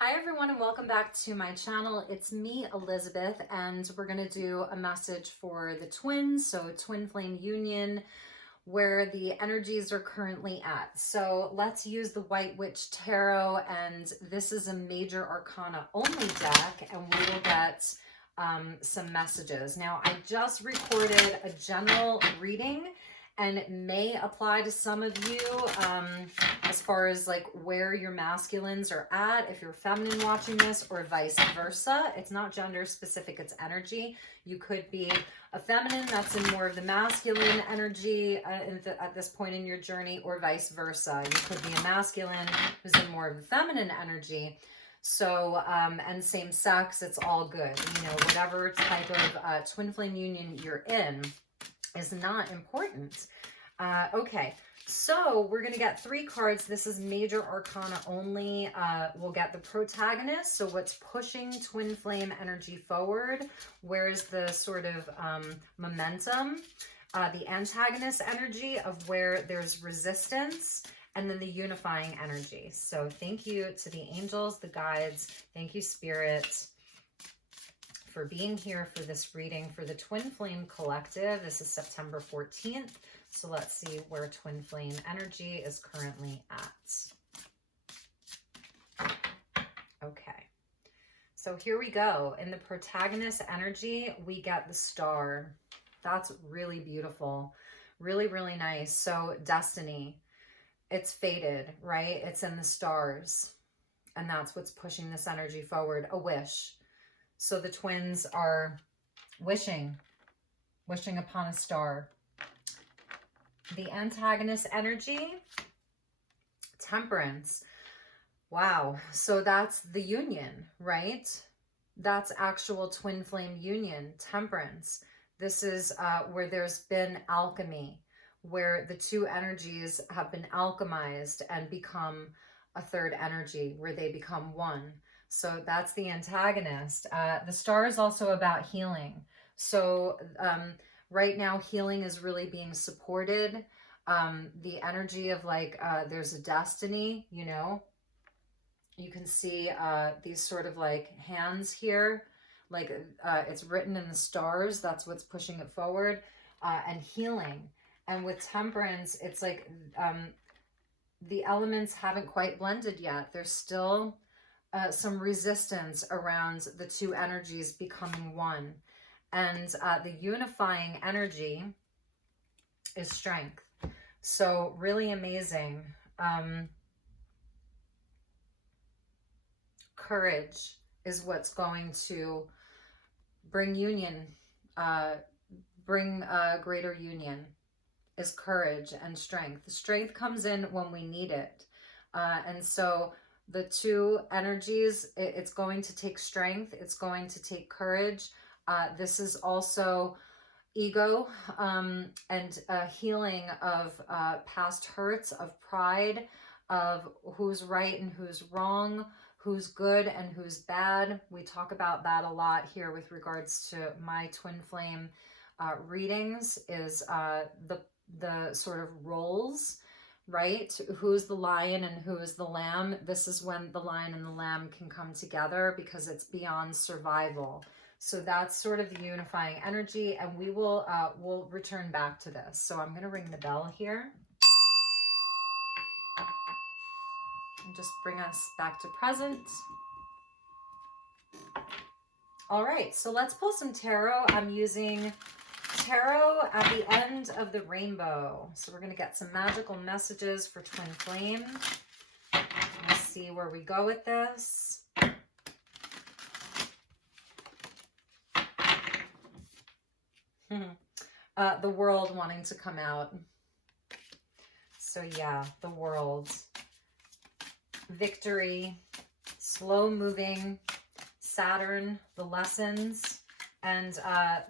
Hi everyone and welcome back to my channel. It's me, Elizabeth, and we're going to do a message for the twins, so twin flame union, where the energies are currently at. So let's use the White Witch Tarot, and this is a major arcana only deck, and we will get some messages. Now, I just recorded a general reading, and it may apply to some of you as far as like where your masculines are at, if you're feminine watching this, or vice versa. It's not gender specific, it's energy. You could be a feminine that's in more of the masculine energy at this point in your journey, or vice versa. You could be a masculine who's in more of the feminine energy. So, and same sex, it's all good. You know, whatever type of twin flame union you're in is not important. Okay, so we're going to get 3 cards. This is major arcana only. We'll get the protagonist, so what's pushing twin flame energy forward, where's the sort of momentum, the antagonist energy of where there's resistance, and then the unifying energy. So thank you to the angels, the guides, thank you Spirit, for being here for this reading for the Twin Flame Collective. This is September 14th. So let's see where Twin Flame energy is currently at. Okay. So here we go. In the protagonist energy, we get the star. That's really beautiful. Really, really nice. So destiny. It's fated, right? It's in the stars. And that's what's pushing this energy forward. A wish. So the twins are wishing upon a star. The antagonist energy, temperance. Wow. So that's the union, right? That's actual twin flame union, temperance. This is where there's been alchemy, where the two energies have been alchemized and become a third energy, where they become one. So that's the antagonist. The star is also about healing. So right now, healing is really being supported. The energy of like, there's a destiny, you know. You can see these sort of like hands here. Like it's written in the stars. That's what's pushing it forward. And healing. And with temperance, it's like the elements haven't quite blended yet. There's still some resistance around the two energies becoming one. And the unifying energy is strength. So really amazing. Courage is what's going to bring union, bring greater union, is courage and strength. Strength comes in when we need it. And so the two energies, it's going to take strength. It's going to take courage. This is also ego and healing of past hurts, of pride, of who's right and who's wrong, who's good and who's bad. We talk about that a lot here with regards to my twin flame readings, is the sort of roles, right? Who's the lion and who is the lamb? This is when the lion and the lamb can come together because it's beyond survival. So that's sort of the unifying energy, and we will we'll return back to this. So I'm going to ring the bell here and just bring us back to present. All right, so let's pull some tarot. I'm using tarot at the end of the rainbow. So we're going to get some magical messages for twin flame. Let's see where we go with this. The world wanting to come out. So yeah, the world. Victory, slow moving, Saturn, the lessons, and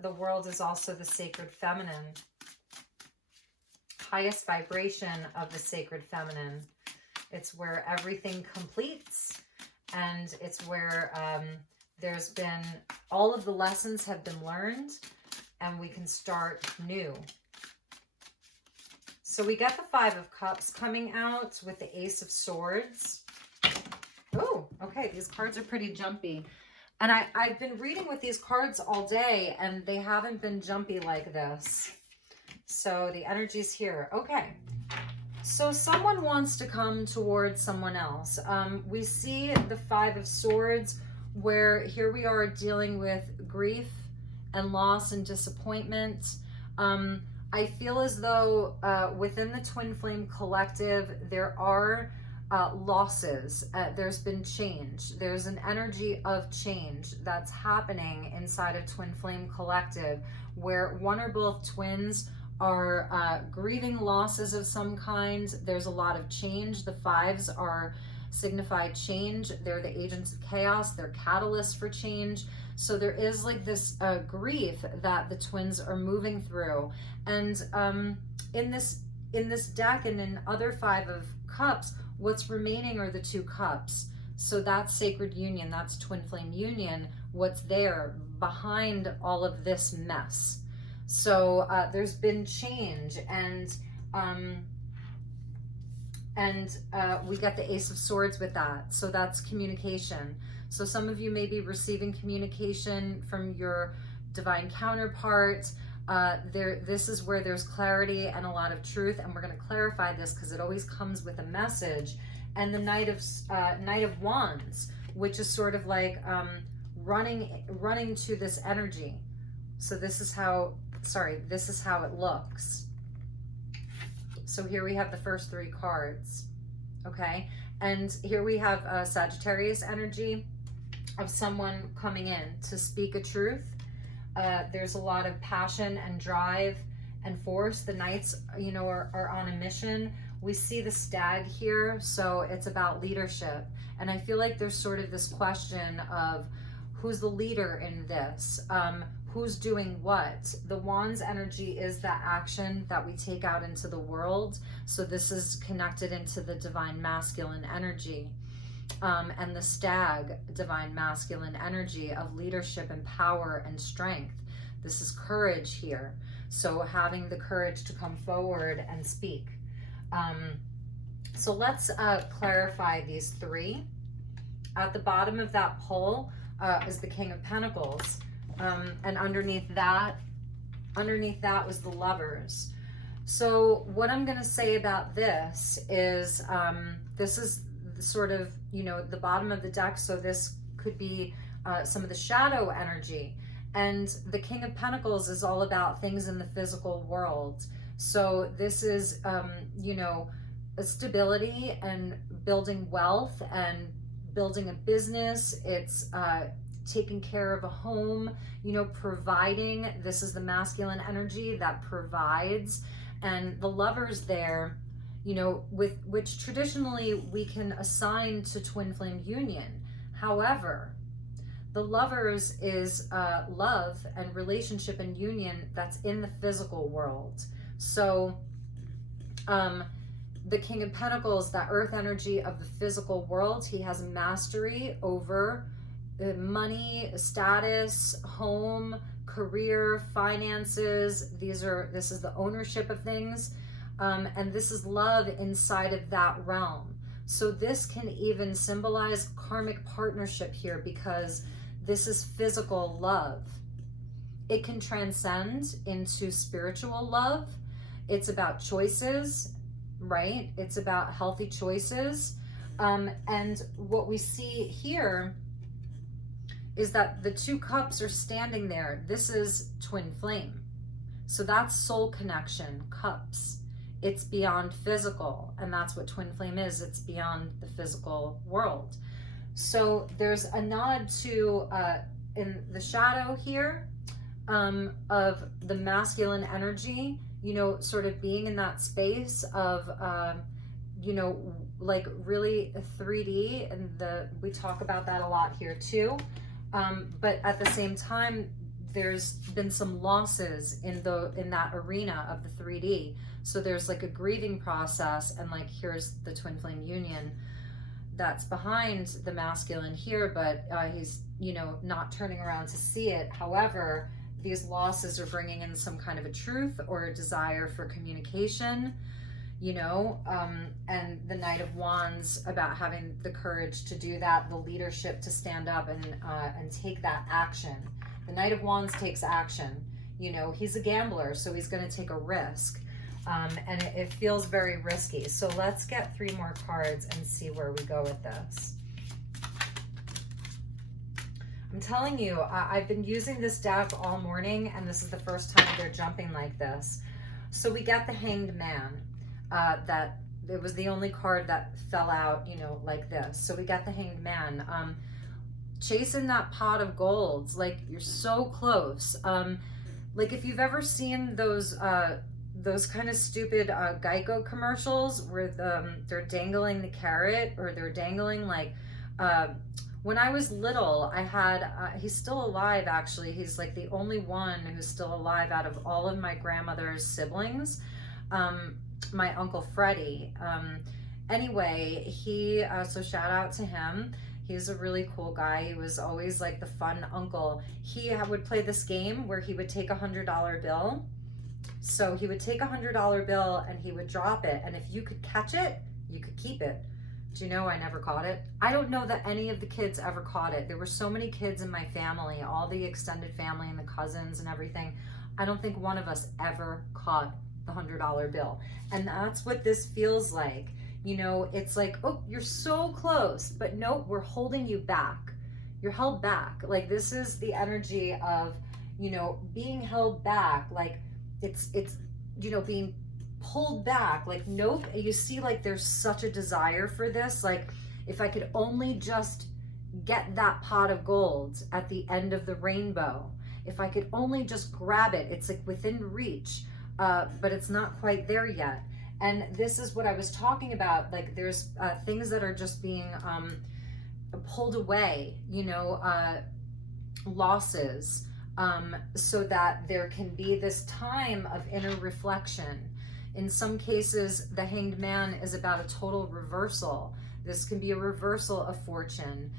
the world is also the sacred feminine. Highest vibration of the sacred feminine. It's where everything completes, and it's where there's been, all of the lessons have been learned, and we can start new. So we got the 5 of Cups coming out with the Ace of Swords. Oh, okay. Okay, these cards are pretty jumpy. And I've been reading with these cards all day, and they haven't been jumpy like this. So the energy's here. Okay. So someone wants to come towards someone else. We see the Five of Swords, where here we are dealing with grief and loss and disappointment. I feel as though within the Twin Flame Collective, there are losses. There's been change. There's an energy of change that's happening inside of Twin Flame Collective, where one or both twins are grieving losses of some kind. There's a lot of change. The fives are signify change. They're the agents of chaos. They're catalysts for change. So there is like this grief that the twins are moving through. And in this deck and in other Five of Cups, what's remaining are the Two Cups. So that's sacred union. That's twin flame union. What's there behind all of this mess? So there's been change, and we got the Ace of Swords with that. So that's communication. So some of you may be receiving communication from your divine counterpart. This is where there's clarity and a lot of truth, and we're going to clarify this because it always comes with a message. And the Knight of Wands, which is sort of like running to this energy. So this is how it looks. So here we have the first three cards, okay? And here we have Sagittarius energy of someone coming in to speak a truth. There's a lot of passion and drive and force. The Knights, you know, are on a mission. We see the Stag here, so it's about leadership. And I feel like there's sort of this question of who's the leader in this? Who's doing what? The Wands energy is that action that we take out into the world. So this is connected into the divine masculine energy. And the Stag, divine masculine energy of leadership and power and strength. This is courage here. So having the courage to come forward and speak. So let's clarify these three. At the bottom of that pole is the King of Pentacles. And underneath that was the Lovers. So what I'm going to say about this is sort of, you know, the bottom of the deck. So this could be some of the shadow energy. And the King of Pentacles is all about things in the physical world. So this is, you know, a stability and building wealth and building a business. It's taking care of a home, you know, providing. This is the masculine energy that provides. And the Lovers there, you know, with which traditionally we can assign to twin flame union. However, the Lovers is love and relationship and union that's in the physical world. So the King of Pentacles, that earth energy of the physical world, he has mastery over money, status, home, career, finances. This is the ownership of things. And this is love inside of that realm. So this can even symbolize karmic partnership here, because this is physical love. It can transcend into spiritual love. It's about choices, right? It's about healthy choices. And what we see here is that the Two Cups are standing there. This is twin flame. So that's soul connection, cups. It's beyond physical, and that's what twin flame is. It's beyond the physical world. So there's a nod to, in the shadow here, of the masculine energy, you know, sort of being in that space of, you know, like really 3D, and we talk about that a lot here too. But at the same time, there's been some losses in that arena of the 3D. So there's like a grieving process, and like here's the twin flame union that's behind the masculine here, but he's, you know, not turning around to see it. However, these losses are bringing in some kind of a truth or a desire for communication. you know, and the Knight of Wands about having the courage to do that, the leadership to stand up and take that action. The Knight of Wands takes action. You know, he's a gambler, so he's going to take a risk. And it feels very risky. So let's get 3 more cards and see where we go with this. I'm telling you, I've been using this deck all morning, and this is the first time they're jumping like this. So we got the Hanged Man. That it was the only card that fell out, you know, like this. So we got the Hanged Man. Chasing that pot of golds, like you're so close. Like if you've ever seen those kind of stupid Geico commercials where they're dangling the carrot, or they're dangling like, when I was little, I had, he's still alive actually. He's like the only one who's still alive out of all of my grandmother's siblings. My Uncle Freddie. Anyway, he, so shout out to him. He's a really cool guy. He was always like the fun uncle. He would play this game where he would take $100 bill. So he would take $100 bill and he would drop it. And if you could catch it, you could keep it. Do you know I never caught it? I don't know that any of the kids ever caught it. There were so many kids in my family, all the extended family and the cousins and everything. I don't think one of us ever caught the $100 bill. And that's what this feels like. You know, it's like, oh, you're so close, but nope, we're holding you back. You're held back. Like this is the energy of, you know, being held back. Like it's, you know, being pulled back. Like, nope. You see, like there's such a desire for this. Like if I could only just get that pot of gold at the end of the rainbow, if I could only just grab it, it's like within reach, but it's not quite there yet. And this is what I was talking about. Like there's things that are just being pulled away, you know, losses, so that there can be this time of inner reflection. In some cases, the Hanged Man is about a total reversal. This can be a reversal of fortune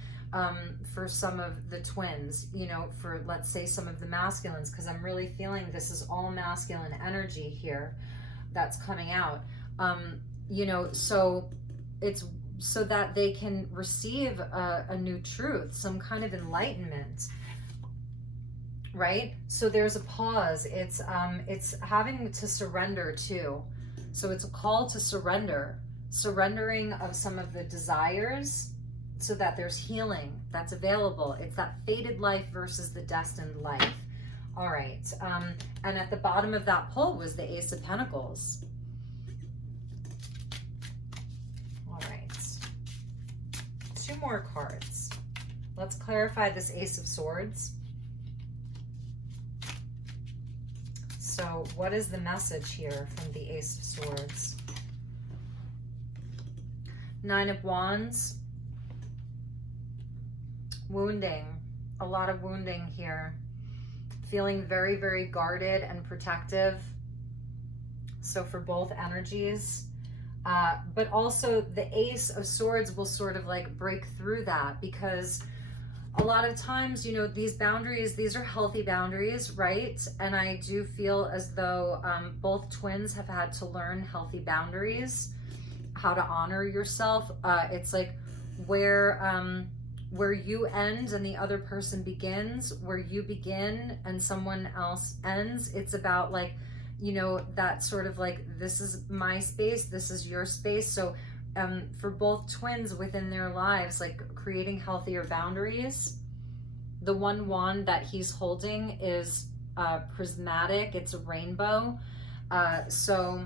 for some of the twins, you know, for let's say some of the masculines, because I'm really feeling this is all masculine energy here that's coming out. You know, so it's so that they can receive a new truth, some kind of enlightenment, right? So there's a pause. It's having to surrender too. So it's a call to surrender, surrendering of some of the desires so that there's healing that's available. It's that fated life versus the destined life. All right. And at the bottom of that pull was the Ace of Pentacles. All right. 2 more cards. Let's clarify this Ace of Swords. So what is the message here from the Ace of Swords? 9 of Wands. Wounding. A lot of wounding here. Feeling very, very guarded and protective. So for both energies. But also the Ace of Swords will sort of like break through that, because a lot of times, you know, these boundaries, these are healthy boundaries, right? And I do feel as though both twins have had to learn healthy boundaries, how to honor yourself. It's like where you end and the other person begins, where you begin and someone else ends. It's about like, you know, that sort of like, this is my space, this is your space. So for both twins within their lives, like creating healthier boundaries. The one wand that he's holding is prismatic, it's a rainbow. So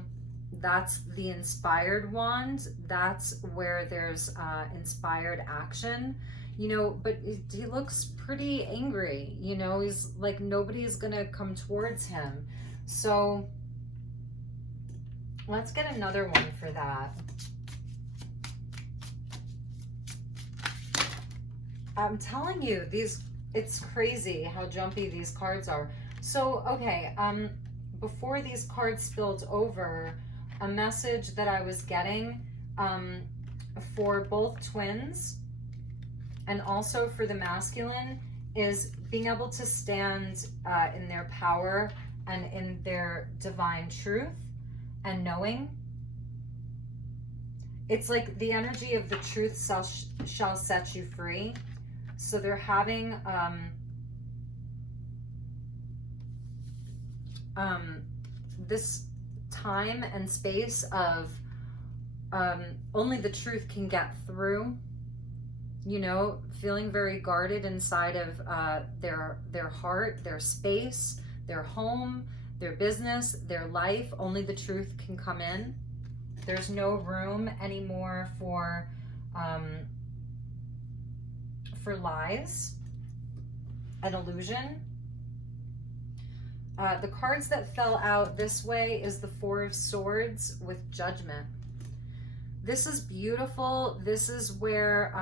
that's the inspired wand. That's where there's inspired action, you know, but he looks pretty angry, you know, he's like, nobody's gonna come towards him. So let's get another one for that. I'm telling you, it's crazy how jumpy these cards are. So, okay, before these cards spilled over, a message that I was getting for both twins and also for the masculine is being able to stand in their power and in their divine truth and knowing. it's like the energy of the truth shall set you free. So they're having this time and space of only the truth can get through, you know, feeling very guarded inside of their heart, their space, their home, their business, their life. Only the truth can come in. There's no room anymore for lies and illusion. The cards that fell out this way is the Four of Swords with Judgment. This is beautiful. This is where,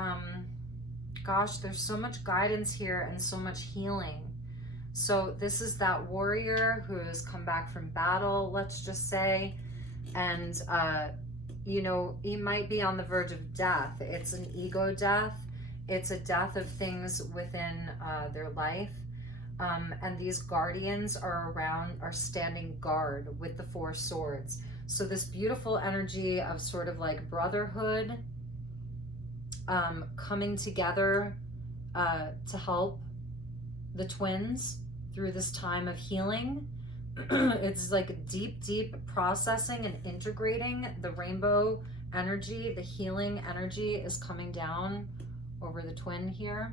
gosh, there's so much guidance here and so much healing. So this is that warrior who has come back from battle, let's just say, and, you know, he might be on the verge of death. It's an ego death. It's a death of things within their life. And these guardians are standing guard with the Four Swords. So this beautiful energy of sort of like brotherhood, coming together to help the twins through this time of healing. It's like deep processing and integrating the rainbow energy. The healing energy is coming down over the twin here.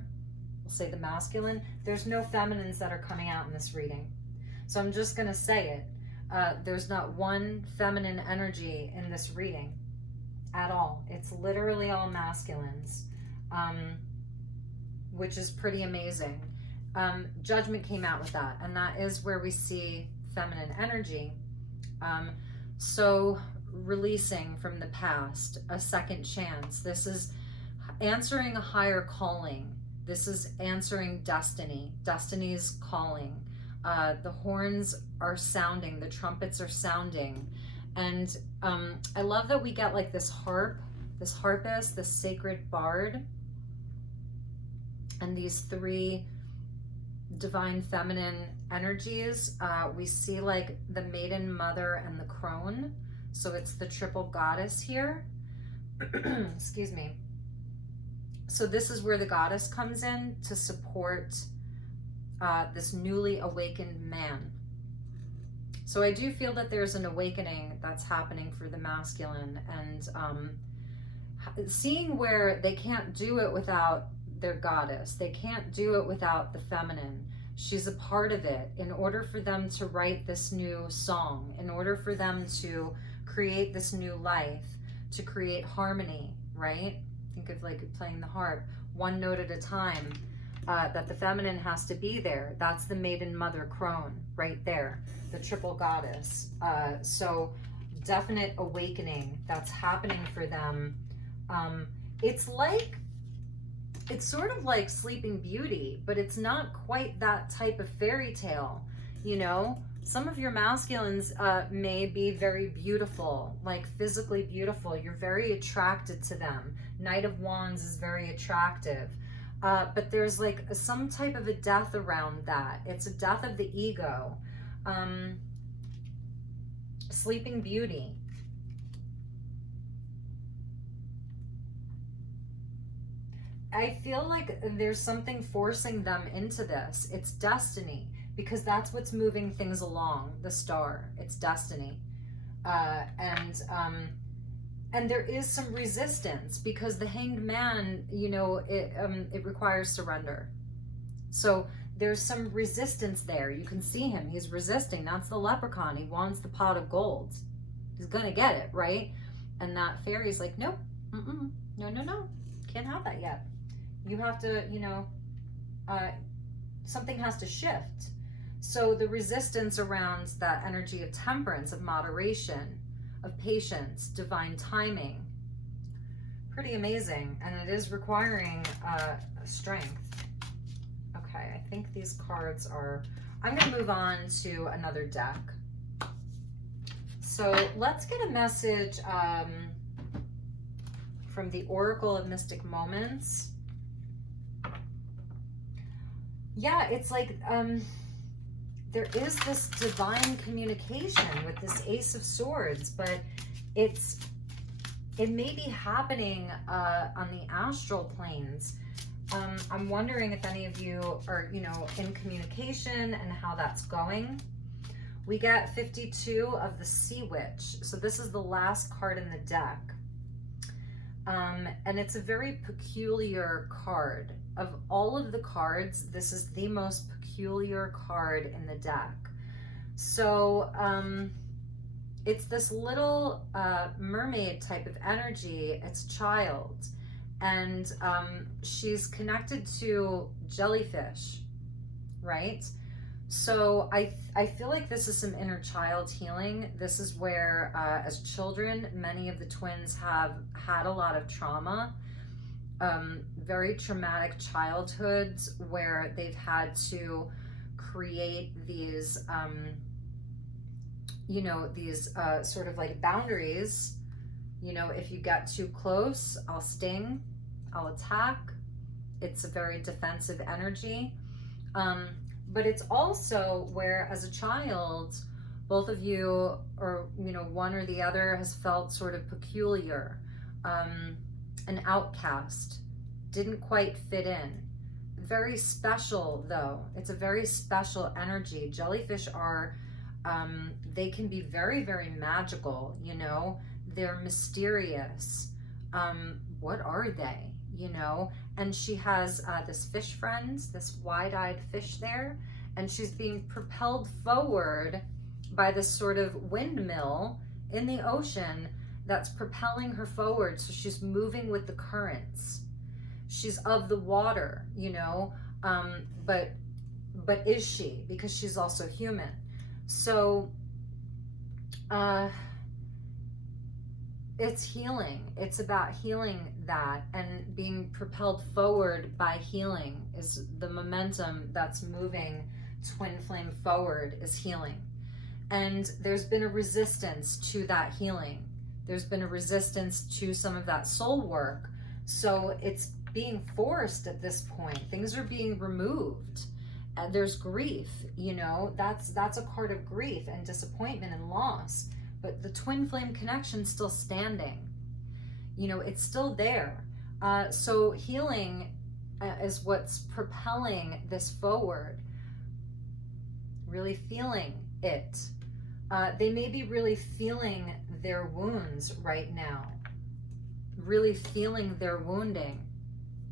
We'll say the masculine. There's no feminines that are coming out in this reading. So I'm just going to say it. There's not one feminine energy in this reading at all. It's literally all masculines, which is pretty amazing. Judgment came out with that, and that is where we see feminine energy. So releasing from the past, a second chance. This is answering a higher calling. This is answering destiny, destiny's calling. The horns are sounding, the trumpets are sounding. And I love that we get like this harp, this harpist, this sacred bard, and these three divine feminine energies. We see like the maiden, mother, and the crone. So it's the triple goddess here. Excuse me. So this is where the goddess comes in to support this newly awakened man. So I do feel that there's an awakening that's happening for the masculine, and seeing where they can't do it without their goddess. They can't do it without the feminine. She's a part of it. In order for them to write this new song, in order for them to create this new life, to create harmony, right? Think of like playing the harp, one note at a time, that the feminine has to be there. That's the maiden, mother, crone right there, the triple goddess. So definite awakening that's happening for them. It's sort of like Sleeping Beauty, but it's not quite that type of fairy tale, you know? Some of your masculines may be very beautiful, like physically beautiful. You're very attracted to them. Knight of Wands is very attractive. But there's like some type of a death around that. It's a death of the ego. Sleeping Beauty. I feel like there's something forcing them into this. It's destiny, because that's what's moving things along. The star, it's destiny. And there is some resistance, because the Hanged Man, you know, it requires surrender. So there's some resistance there. You can see him. He's resisting. That's the leprechaun. He wants the pot of gold. He's going to get it, right? And that fairy's like, nope, no. Can't have that yet. You have to, you know, something has to shift. So the resistance around that energy of temperance, of moderation, of patience, divine timing, pretty amazing. And it is requiring strength. Okay, I think these cards are, I'm going to move on to another deck. So let's get a message from the Oracle of Mystic Moments. Yeah, it's like there is this divine communication with this Ace of Swords, but it's it may be happening on the astral planes. I'm wondering if any of you are, you know, in communication and how that's going. We get 52 of the Sea Witch. So this is the last card in the deck. And it's a very peculiar card. Of all of the cards, this is the most peculiar card in the deck. So it's this little mermaid type of energy. It's child. And she's connected to jellyfish, right? So I feel like this is some inner child healing. This is where, as children, many of the twins have had a lot of trauma, very traumatic childhoods where they've had to create these, you know, these sort of like boundaries. You know, if you get too close, I'll sting, I'll attack. It's a very defensive energy. But it's also where, as a child, both of you, or, you know, one or the other, has felt sort of peculiar, an outcast, didn't quite fit in. Very special, though. It's a very special energy. Jellyfish are, they can be very, very magical, you know. They're mysterious. What are they, you know? And she has this fish friend, this wide-eyed fish there, and she's being propelled forward by this sort of windmill in the ocean that's propelling her forward. So she's moving with the currents. She's of the water, you know, but is she? Because she's also human. So it's healing. It's about healing that, and being propelled forward by healing is the momentum that's moving twin flame forward, is healing. And there's been a resistance to that healing. There's been a resistance to some of that soul work. So it's being forced at this point. Things are being removed. There's grief, you know, that's a card of grief and disappointment and loss. But the twin flame connection's still standing. You know, it's still there. So healing is what's propelling this forward. Really feeling it. They may be really feeling their wounds right now. Really feeling their wounding.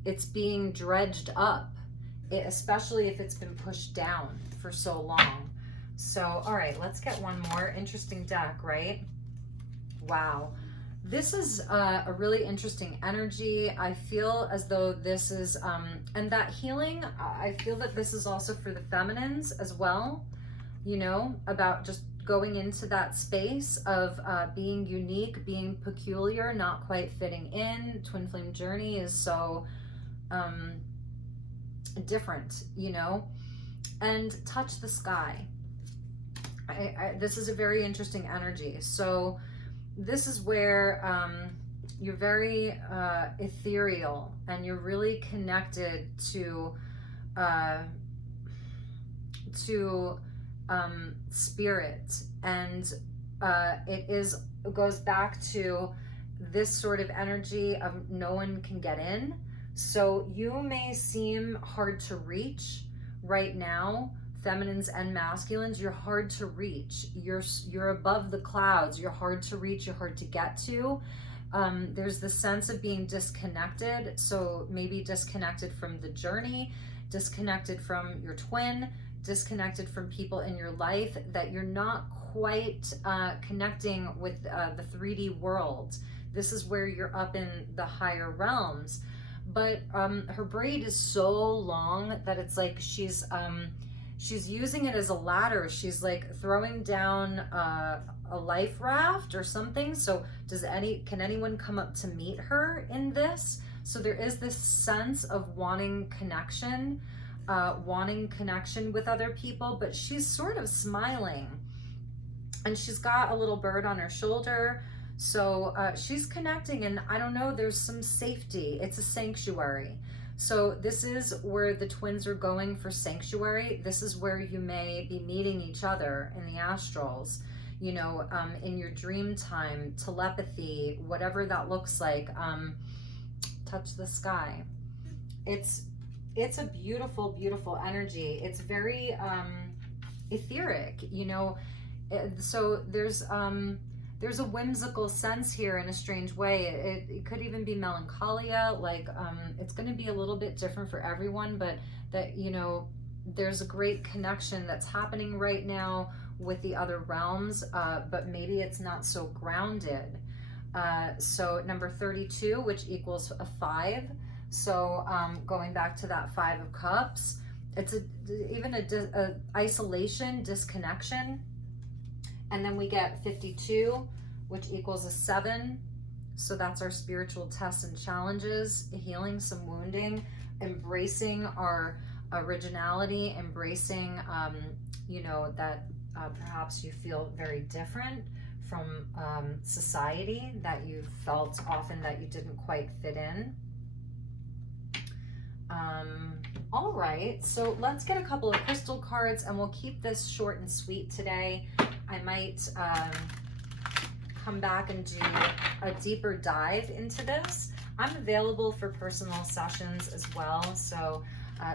It's being dredged up, especially if it's been pushed down for so long. So, all right, let's get one more. Interesting deck, right? Wow. This is a really interesting energy. I feel as though this is, and that healing, I feel that this is also for the feminines as well, you know, about just going into that space of being unique, being peculiar, not quite fitting in. Twin flame journey is so different, you know, and touch the sky. This is a very interesting energy. So this is where you're very ethereal, and you're really connected to spirit, and it goes back to this sort of energy of no one can get in. So you may seem hard to reach right now, feminines and masculines. You're hard to reach. You're above the clouds. You're hard to reach. You're hard to get to. There's the sense of being disconnected. So maybe disconnected from the journey, disconnected from your twin, disconnected from people in your life, that you're not quite connecting with the 3D world. This is where you're up in the higher realms. But her braid is so long that it's like she's using it as a ladder. She's like throwing down a life raft or something. So can anyone come up to meet her in this? So there is this sense of wanting connection with other people, but she's sort of smiling, and she's got a little bird on her shoulder. So she's connecting, and I don't know, there's some safety. It's a sanctuary. So this is where the twins are going for sanctuary. This is where you may be meeting each other in the astrals. you know, in your dream time, telepathy, whatever that looks like. Touch the sky. It's a beautiful, beautiful energy. It's very etheric, you know. So there's a whimsical sense here in a strange way. It could even be melancholia, like it's going to be a little bit different for everyone, but that, you know, there's a great connection that's happening right now with the other realms, but maybe it's not so grounded. So number 32, which equals a 5. So going back to that 5 of Cups, it's even a isolation, disconnection. And then we get 52, which equals a 7. So that's our spiritual tests and challenges, healing some wounding, embracing our originality, embracing, you know, that perhaps you feel very different from society, that you felt often that you didn't quite fit in. All right, so let's get a couple of crystal cards, and we'll keep this short and sweet today. I might come back and do a deeper dive into this. I'm available for personal sessions as well, so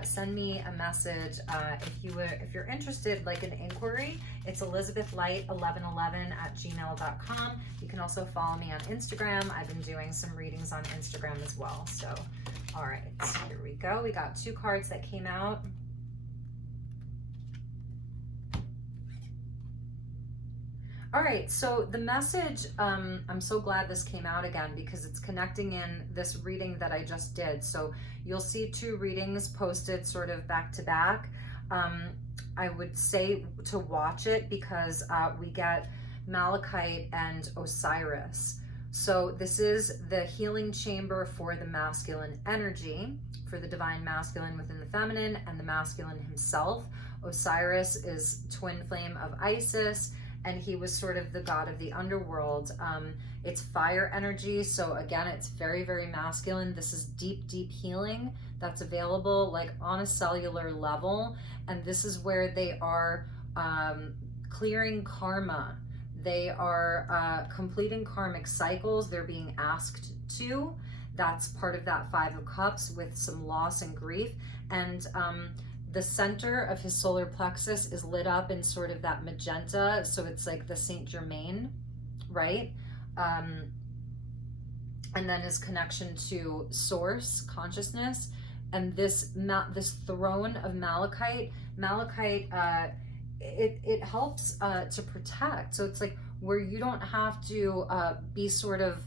send me a message if you're interested, like an inquiry. It's elizabethlight1111@gmail.com. You can also follow me on Instagram. I've been doing some readings on Instagram as well. So, all right, here we go. We got 2 cards that came out. All right, so the message, I'm so glad this came out again because it's connecting in this reading that I just did. So you'll see 2 readings posted sort of back to back. I would say to watch it because we get Malachite and Osiris. So this is the healing chamber for the masculine energy, for the divine masculine within the feminine and the masculine himself. Osiris is twin flame of Isis, and he was sort of the god of the underworld. It's fire energy, so again, it's very, very masculine. This is deep, deep healing that's available like on a cellular level, and this is where they are clearing karma. They are completing karmic cycles. They're being asked to. That's part of that 5 of Cups with some loss and grief. And the center of his solar plexus is lit up in sort of that magenta. So it's like the Saint Germain, right? And then his connection to source consciousness. And this throne of Malachite, it helps to protect. So it's like where you don't have to be sort of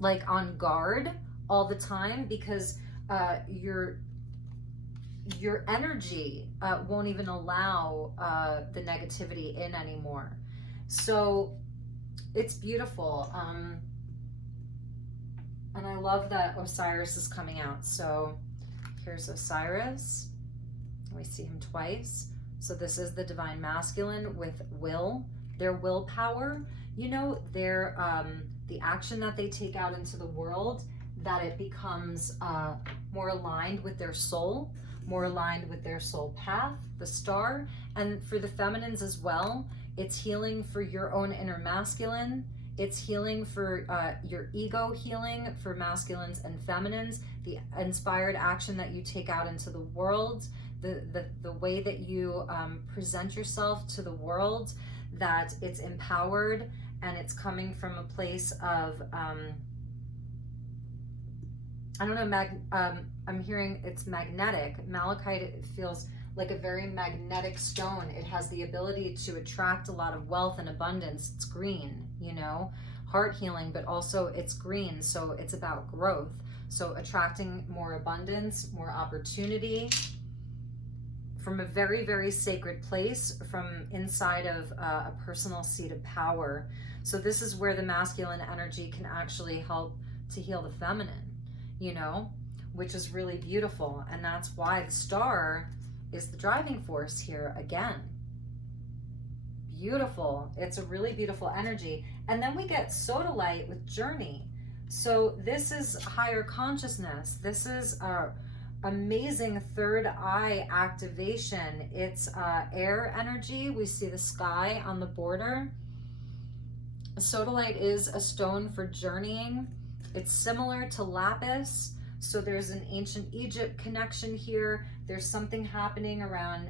like on guard all the time, because your energy won't even allow the negativity in anymore. So it's beautiful. And I love that Osiris is coming out. So here's Osiris. We see him twice. So this is the divine masculine with will, their willpower, you know, their the action that they take out into the world, that it becomes more aligned with their soul, more aligned with their soul path, the star. And for the feminines as well, it's healing for your own inner masculine. It's healing for your ego, healing for masculines and feminines, the inspired action that you take out into the world, the way that you present yourself to the world, that it's empowered and it's coming from a place of, I don't know, I'm hearing it's magnetic. Malachite, it feels like a very magnetic stone. It has the ability to attract a lot of wealth and abundance. It's green, you know, heart healing, but also it's green, so it's about growth. So attracting more abundance, more opportunity from a very, very sacred place, from inside of a personal seat of power. So this is where the masculine energy can actually help to heal the feminine, you know, which is really beautiful. And that's why the star is the driving force here again. Beautiful. It's a really beautiful energy. And then we get sodalite with journey. So this is higher consciousness. This is amazing third eye activation. It's air energy. We see the sky on the border. Sodalite is a stone for journeying. It's similar to lapis. So there's an ancient Egypt connection here. There's something happening around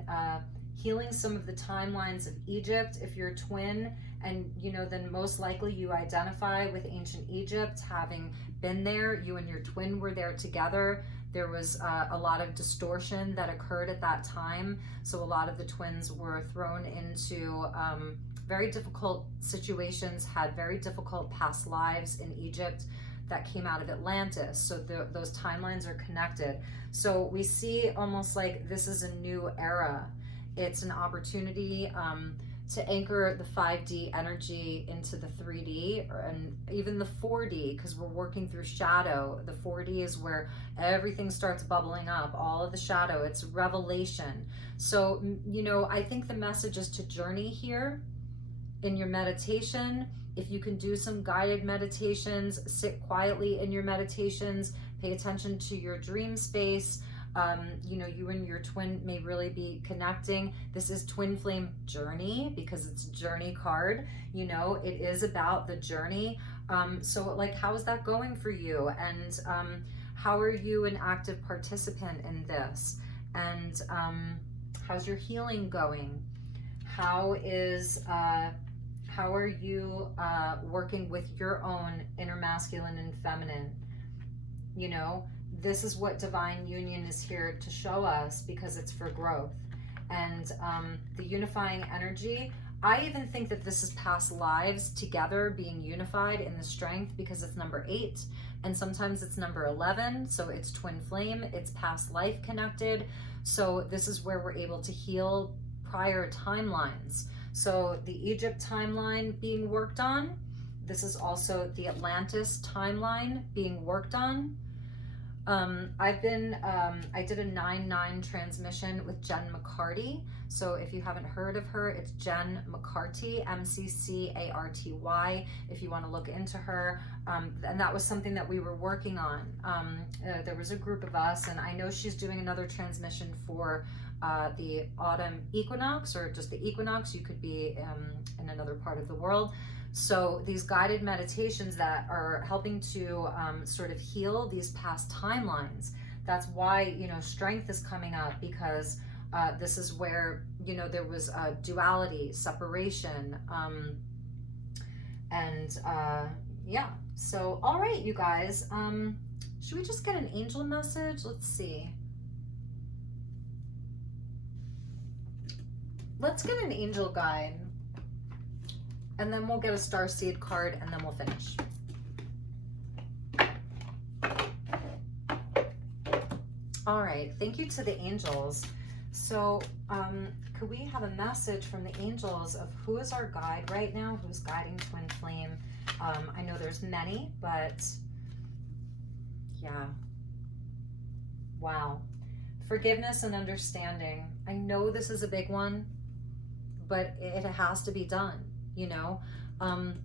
healing some of the timelines of Egypt. If you're a twin, and then most likely you identify with ancient Egypt, having been there, you and your twin were there together. There was a lot of distortion that occurred at that time. So a lot of the twins were thrown into very difficult situations, had very difficult past lives in Egypt that came out of Atlantis. So those timelines are connected. So we see almost like this is a new era. It's an opportunity to anchor the 5D energy into the 3D and even the 4D, because we're working through shadow. The 4D is where everything starts bubbling up, all of the shadow. It's revelation. So, I think the message is to journey here in your meditation. If you can do some guided meditations, sit quietly in your meditations, pay attention to your dream space. You and your twin may really be connecting. This is twin flame journey because it's a journey card. It is about the journey. So like, how is that going for you? And how are you an active participant in this? And how's your healing going? How are you working with your own inner masculine and feminine? This is what divine union is here to show us, because it's for growth. And the unifying energy, I even think that this is past lives together being unified in the strength, because it's number 8 and sometimes it's number 11. So it's twin flame, it's past life connected. So this is where we're able to heal prior timelines. So the Egypt timeline being worked on. This is also the Atlantis timeline being worked on. I did a 9/9 transmission with Jen McCarty. So if you haven't heard of her, it's Jen McCarty, MCCARTY, if you want to look into her. And that was something that we were working on. There was a group of us, and I know she's doing another transmission for the autumn equinox, or just the equinox. You could be in another part of the world. So these guided meditations that are helping to sort of heal these past timelines. That's why, strength is coming up, because this is where, there was duality, separation, yeah. So, all right, you guys, should we just get an angel message? Let's see. Let's get an angel guide. And then we'll get a starseed card, and then we'll finish. All right, thank you to the angels. So could we have a message from the angels of who is our guide right now? Who's guiding twin flame? I know there's many, but yeah. Wow. Forgiveness and understanding. I know this is a big one, but it has to be done.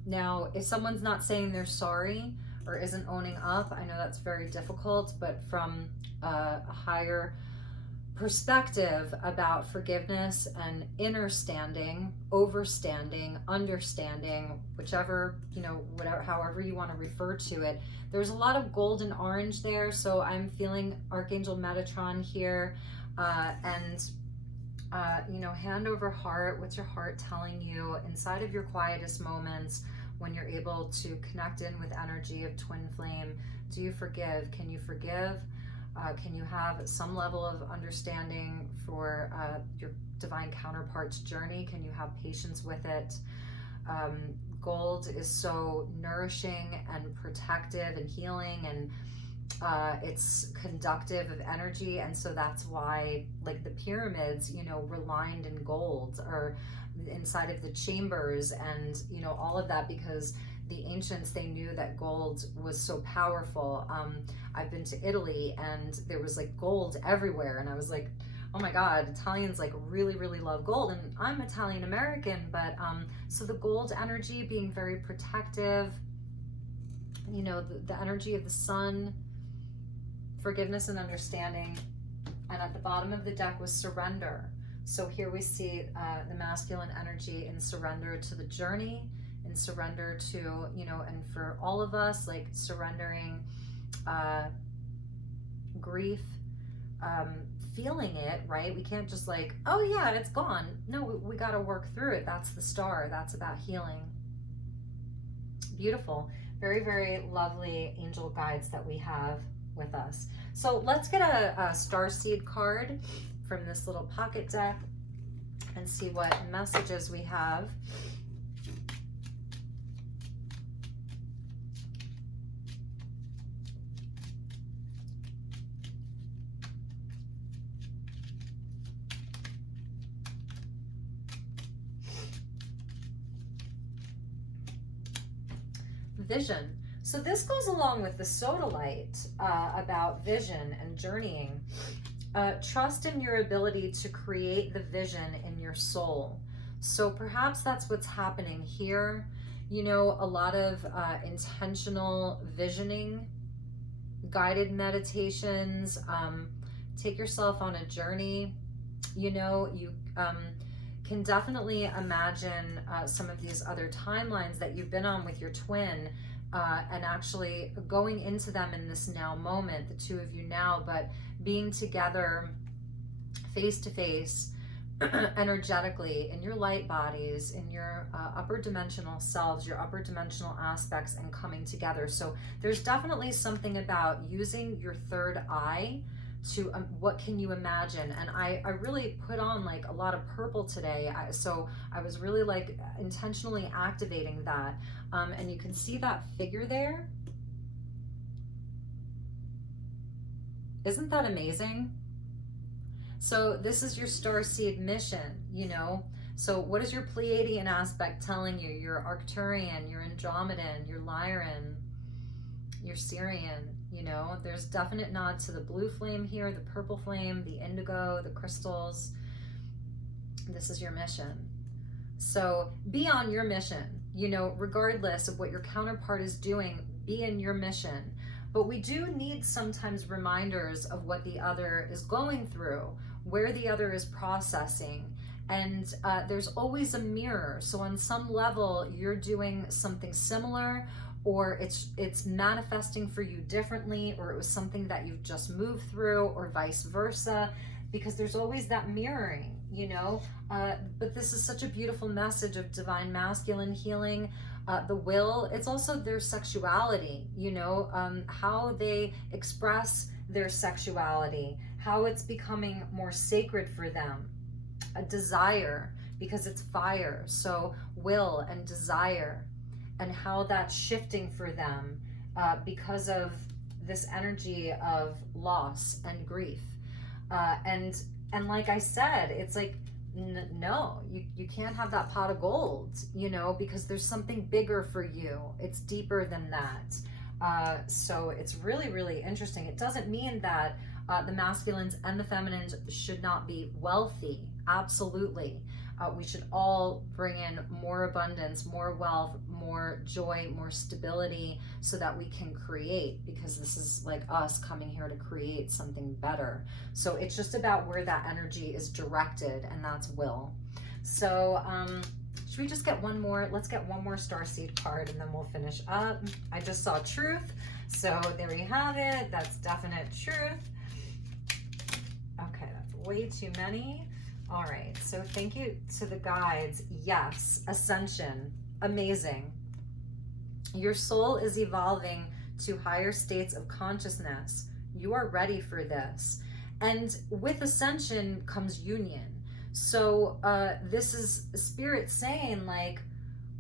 Now if someone's not saying they're sorry or isn't owning up, I know that's very difficult, but from a higher perspective about forgiveness and inner standing, overstanding, understanding, whichever, whatever, however you want to refer to it, there's a lot of gold and orange there. So I'm feeling Archangel Metatron here, hand over heart. What's your heart telling you inside of your quietest moments when you're able to connect in with energy of twin flame? Do you forgive? Can you forgive? Can you have some level of understanding for your divine counterpart's journey? Can you have patience with it? Gold is so nourishing and protective and healing, and it's conductive of energy, and so that's why, like the pyramids, were lined in gold, or inside of the chambers, and all of that, because the ancients, they knew that gold was so powerful. I've been to Italy, and there was like gold everywhere, and I was like, oh my God, Italians like really, really love gold, and I'm Italian American, but so the gold energy being very protective, the energy of the sun. Forgiveness and understanding. And at the bottom of the deck was surrender. So here we see the masculine energy in surrender to the journey, in surrender to, you know, and for all of us, like surrendering grief, feeling it, right? We can't just like, oh yeah, it's gone. No, we got to work through it. That's the star. That's about healing. Beautiful. Very, very lovely angel guides that we have with us. So let's get a starseed card from this little pocket deck and see what messages we have. Vision. So this goes along with the sodalite about vision and journeying. Trust in your ability to create the vision in your soul. So perhaps that's what's happening here. You know, a lot of intentional visioning, guided meditations, take yourself on a journey. You know, you can definitely imagine some of these other timelines that you've been on with your twin, and actually going into them in this now moment, the two of you now, but being together face to face, energetically, in your light bodies, in your upper dimensional selves, your upper dimensional aspects, and coming together. So there's definitely something about using your third eye to what can you imagine. And I really put on like a lot of purple today, so I was really like intentionally activating that, and you can see that figure there. Isn't that amazing? So this is your starseed mission, you know. So what is your Pleiadian aspect telling you? Your Arcturian, your Andromedan, your Lyran, your Sirian. You know, there's definite nod to the blue flame here, the purple flame, the indigo, the crystals. This is your mission. So be on your mission, you know, regardless of what your counterpart is doing, be in your mission. But we do need sometimes reminders of what the other is going through, where the other is processing. And there's always a mirror. So on some level, you're doing something similar, or it's manifesting for you differently, or it was something that you've just moved through, or vice versa, because there's always that mirroring, you know. But this is such a beautiful message of divine masculine healing. The will, it's also their sexuality, you know, how they express their sexuality, how it's becoming more sacred for them. A desire, because it's fire, so will and desire, and how that's shifting for them because of this energy of loss and grief. And like I said, it's like, no, you can't have that pot of gold, you know, because there's something bigger for you. It's deeper than that. So it's really, really interesting. It doesn't mean that the masculines and the feminines should not be wealthy. Absolutely. We should all bring in more abundance, more wealth, more joy, more stability, so that we can create, because this is like us coming here to create something better. So it's just about where that energy is directed, and that's will. So should we just get one more? Let's get one more starseed card and then we'll finish up. I just saw truth. So there we have it. That's definite truth. Okay, that's way too many. All right, so thank you to the guides. Yes, Ascension, amazing. Your soul is evolving to higher states of consciousness. You are ready for this. And with Ascension comes union. So this is Spirit saying, like,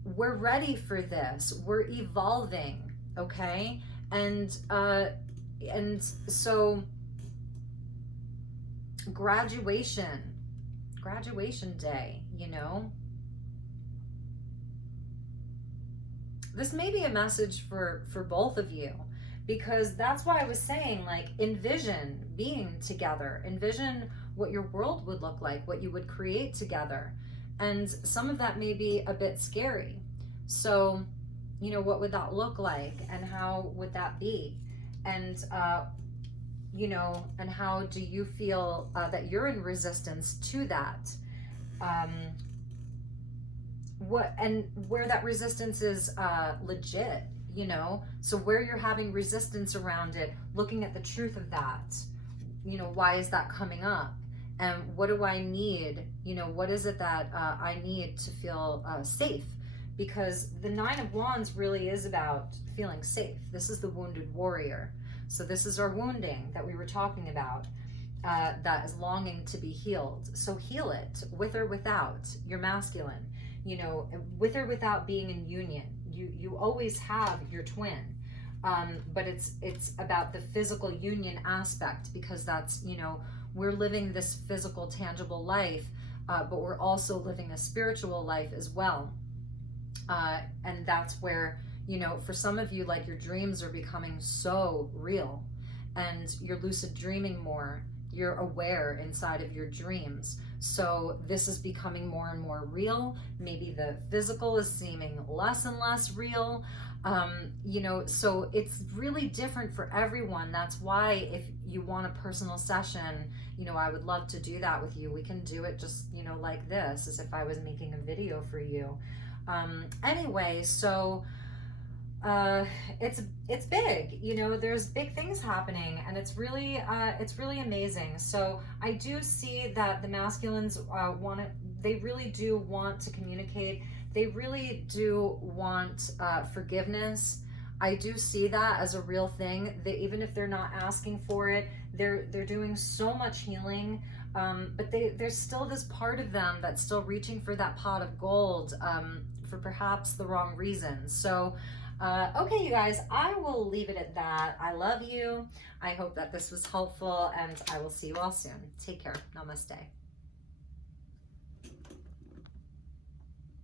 we're ready for this. We're evolving, okay? And so graduation day, you know. This may be a message for both of you, because that's why I was saying, like, envision being together, envision what your world would look like, what you would create together. And some of that may be a bit scary. So, you know, what would that look like, and how would that be? And you know, and how do you feel that you're in resistance to that? What and where that resistance is legit, you know, so where you're having resistance around it, looking at the truth of that, you know, why is that coming up, and what do I need, you know, what is it that I need to feel safe, because the Nine of Wands really is about feeling safe. This is the wounded warrior, so this is our wounding that we were talking about, that is longing to be healed. So heal it, with or without your masculine, you know, with or without being in union. You always have your twin, but it's about the physical union aspect, because that's, you know, we're living this physical tangible life, but we're also living a spiritual life as well, and that's where, you know, for some of you, like, your dreams are becoming so real, and you're lucid dreaming more, you're aware inside of your dreams. So this is becoming more and more real. Maybe the physical is seeming less and less real. You know, so it's really different for everyone. That's why if you want a personal session, you know, I would love to do that with you. We can do it just, you know, like this, as if I was making a video for you. Anyway, so it's big, you know, there's big things happening, and it's really amazing. So I do see that the masculines they really do want to communicate. They really do want forgiveness. I do see that as a real thing. Even if they're not asking for it, they're doing so much healing, but there's still this part of them that's still reaching for that pot of gold, for perhaps the wrong reasons. So okay, you guys, I will leave it at that. I love you. I hope that this was helpful, and I will see you all soon. Take care. Namaste.